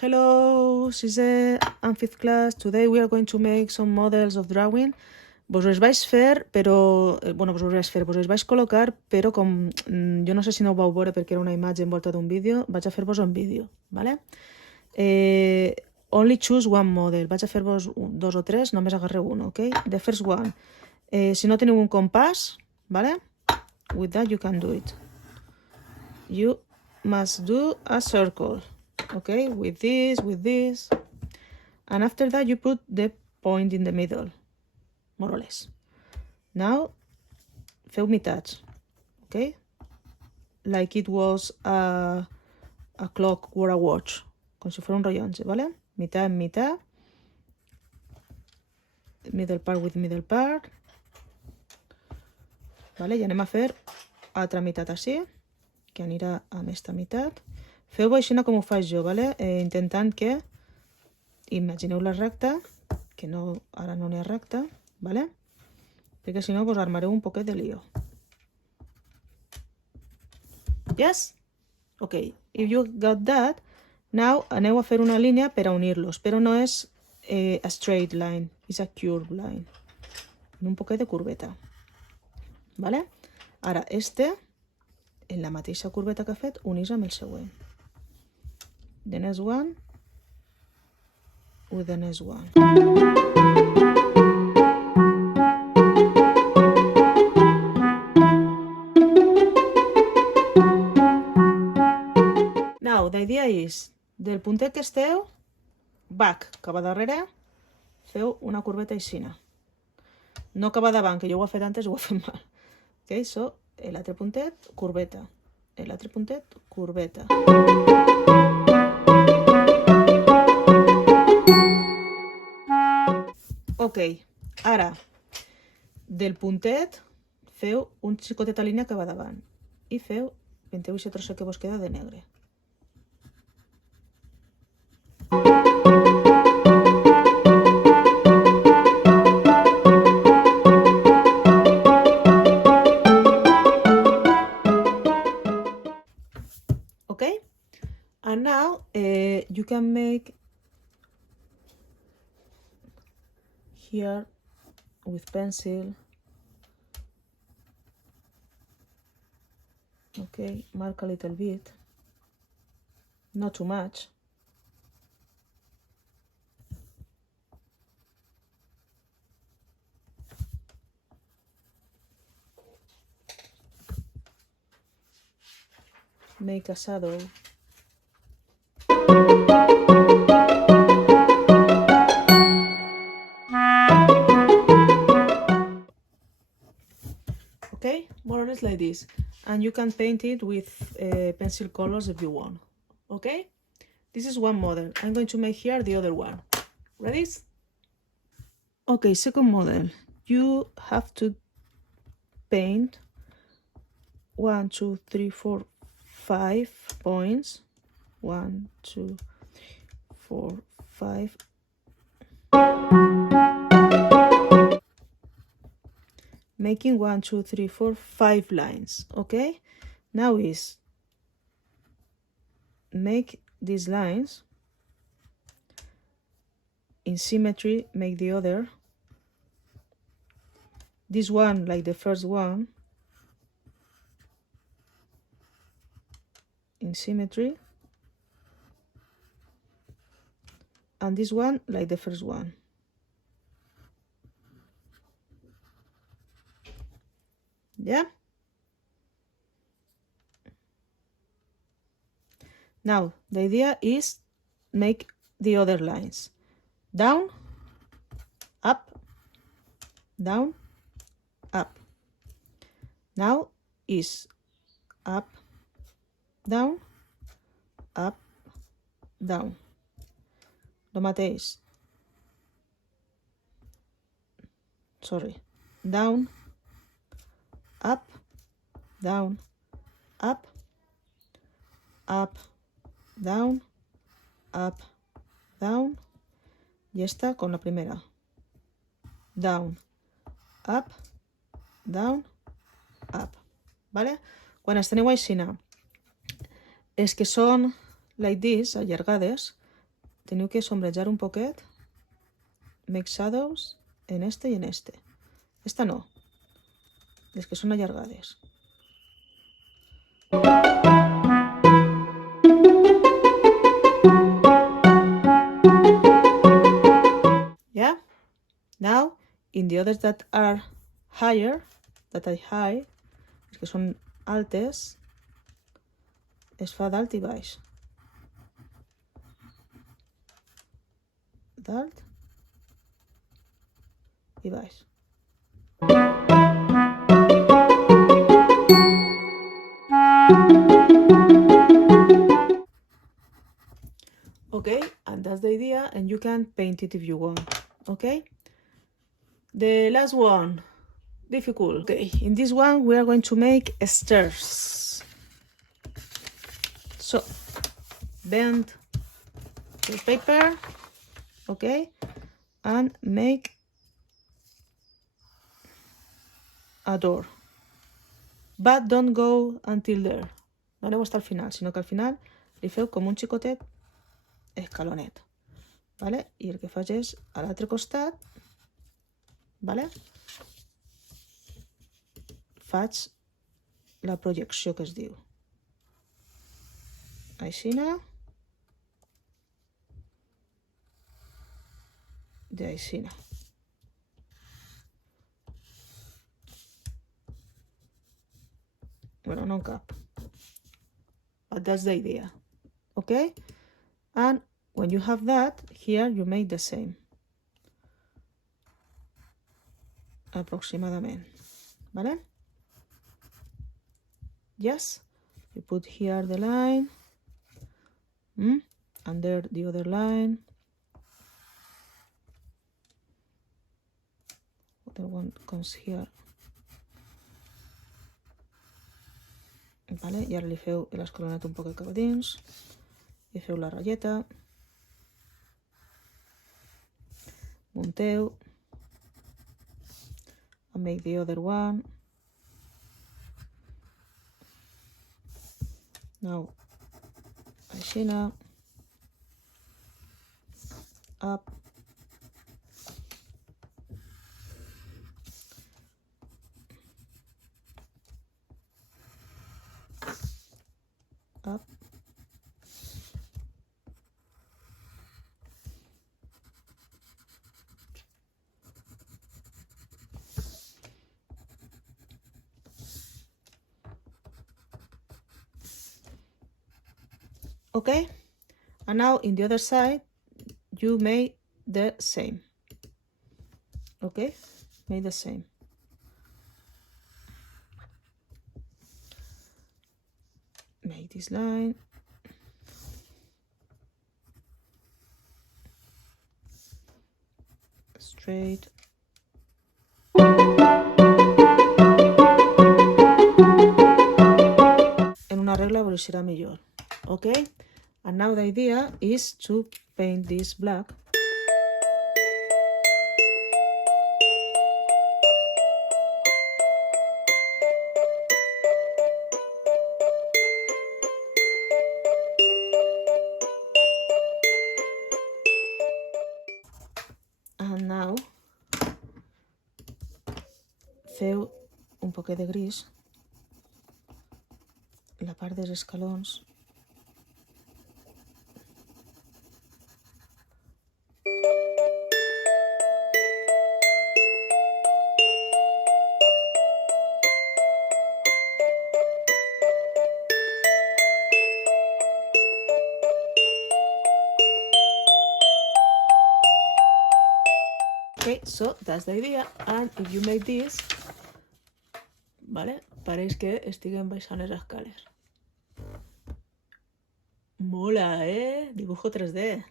Hello, sisè and fifth class. Today we are going to make some models of drawing. Vos els vaig fer, però... vos els vaig col·locar, però com jo no sé si no ho vau veure perquè era una imatge envolta d'un vídeo, vaig a fer-vos un vídeo, ¿vale? Only choose one model. Vaig a fer-vos dos o tres, només agarreu un, ok? The first one. Si no teniu un compàs, ¿vale? With that you can do it. You must do a circle. Okay, with this, and after that you put the point in the middle, more or less. Now, feu meitats, okay? Like it was a clock or a watch, com si fuera un rellotge, ¿vale? Mitad en mitad, middle part with middle part, ¿vale? I anem a fer altra meitat així, que anirà amb esta meitat. Feu-ho així com ho faig jo, ¿vale? Intentant que imagineu la recta, que no, ara no n'hi ha recta, ¿vale? Perquè si no vos armareu un poquet de lío. Yes? Ok, if you got that, now aneu a fer una línia per a unir-los, però no és a straight line, és a curved line, un poquet de curveta, ¿vale? Ara, en la mateixa curveta que ha fet, unís amb el següent. The next one with the next one. Now, the idea is, del puntet que esteu, back, cap a darrere, feu una curveta aixina. No cap a davant, que jo ho he fet antes i ho he fet mal. Ok, so, l'altre puntet, curveta. L'altre puntet, curveta. Ok, ara, del puntet feu un xicoteta línia que va davant i feu, pinteu aquest trosset que vos queda de negre. Ok? And now you can make here with pencil. Okay, mark a little bit, not too much. Make a shadow. Okay, more or less like this, and you can paint it with pencil colors if you want. Okay, this is one model. I'm going to make here the other one. Ready? Okay, second model. You have to paint 1, 2, 3, 4, 5 points. 1, 2, 4, 5. Making 1, 2, 3, 4, 5 lines. Okay, now is make these lines in symmetry, make the other, this one like the first one, in symmetry, and this one like the first one. Yeah? Now, the idea is make the other lines. Down, up, down, up. Now is up, down, up, down. Lo mateix. Sorry. Down, up, down, up, up, down, up, down. Y esta con la primera. Down, up, down, up. ¿Vale? Quan esteniu així, és que són like this, allargades, teniu que sombrejar un poquet. Make shadows en este i en este. Esta no, les que són allargades. Yeah? Now, in the others that are higher, that are high, les que són altes, es fa dalt i baix. Dalt i baix. Okay, and that's the idea, and you can paint it if you want. Okay, the last one, difficult. Okay, in this one we are going to make stairs. So bend the paper, okay, and make a door, but don't go until there. No aneu hasta el final, sinó que al final li feu com un xicotet escalonet, vale? I el que faig és a l'altre costat, vale? Faig la projecció que es diu. Aixina. De aixina. Bueno, no en cap. But that's the idea. Okay? And when you have that, here you make the same. Aproximadament. Vale? Yes? You put here the line. And there the other line. Other one comes here. Vale? I ara li feu l'escalonet un poc cap a dins. I feu la ratlleta. Munteu. And make the other one. Now, aixina. Up. Up. Okay, and now in the other side you make the same. Okay, make the same. Make this line. Straight. En una regla vos serà millor. Okay, and now the idea is to paint this black. And now feu un poquet de gris la part dels escalons. Okay, so that's the idea, and if you make this, vale, pareix que estiguen baixant les escales. Mola, Dibujo 3D.